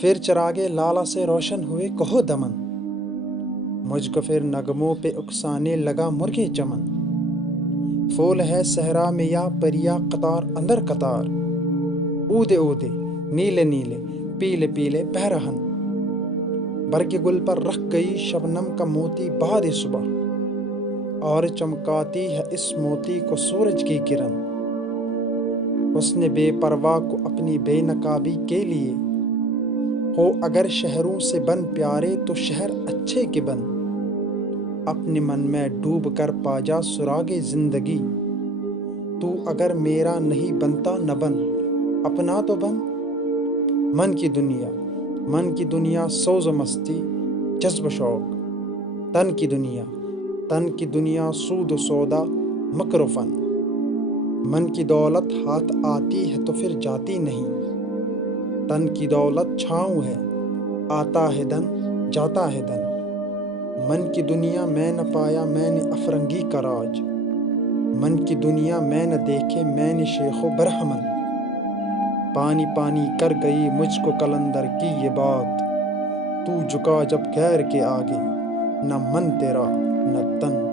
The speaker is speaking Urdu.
پھر چراغے لالا سے روشن ہوئے کہو دمن، مجھ کو پھر نغموں پہ اکسانے لگا مرغِ چمن۔ پھول ہے صحرا میں یا پریا قطار اندر قطار، اودے اودے نیلے نیلے پیلے پیلے پہرہن۔ برگ گل پر رکھ گئی شبنم کا موتی بعد صبح، اور چمکاتی ہے اس موتی کو سورج کی کرن۔ حسن بے پرواہ کو اپنی بے نقابی کے لیے، ہو اگر شہروں سے بن پیارے تو شہر اچھے کے بن۔ اپنے من میں ڈوب کر پا جا سراغِ زندگی، تو اگر میرا نہیں بنتا نہ بن، اپنا تو بن۔ من کی دنیا سوز و مستی جذب و شوق، تن کی دنیا سود و سودا مکر و فن۔ من کی دولت ہاتھ آتی ہے تو پھر جاتی نہیں، تن کی دولت چھاؤں ہے، آتا ہے دن جاتا ہے دن۔ من کی دنیا میں نہ پایا میں نے افرنگی کا راج، من کی دنیا میں نہ دیکھے میں نے شیخ و برہمن۔ پانی پانی کر گئی مجھ کو قلندر کی یہ بات، تو جھکا جب غیر کے آگے، نہ من تیرا نہ تن۔